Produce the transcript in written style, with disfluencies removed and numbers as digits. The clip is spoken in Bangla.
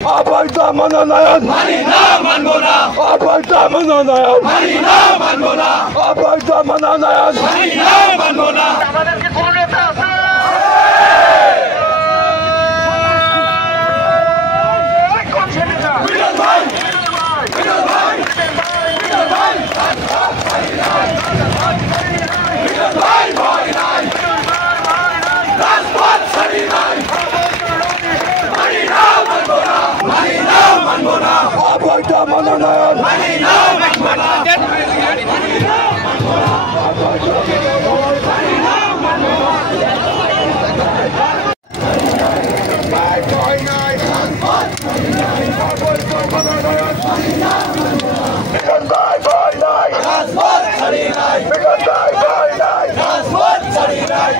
অবৈধ মনোনয়ন মানি না, মানবো না। অবৈধ মনোনয়ন মানি না, মানবো না। অবৈধ মনোনয়ন মানি না, মানবো না। আমাদেরকে কোন নেতা আছে? বিরল ভাই, বিরল ভাই, বিরল ভাই, বিরল ভাই, ভয় নাই। রাজপথ ছাড়ি নাই। মানি না, মানবো না। মানি না, মানবো না। অবৈধ মনোনয়ন মানি না, মানবো না। ভয় নাই রাজপথ ছাড়ি নাই। ভয় নাই রাজপথ ছাড়ি নাই।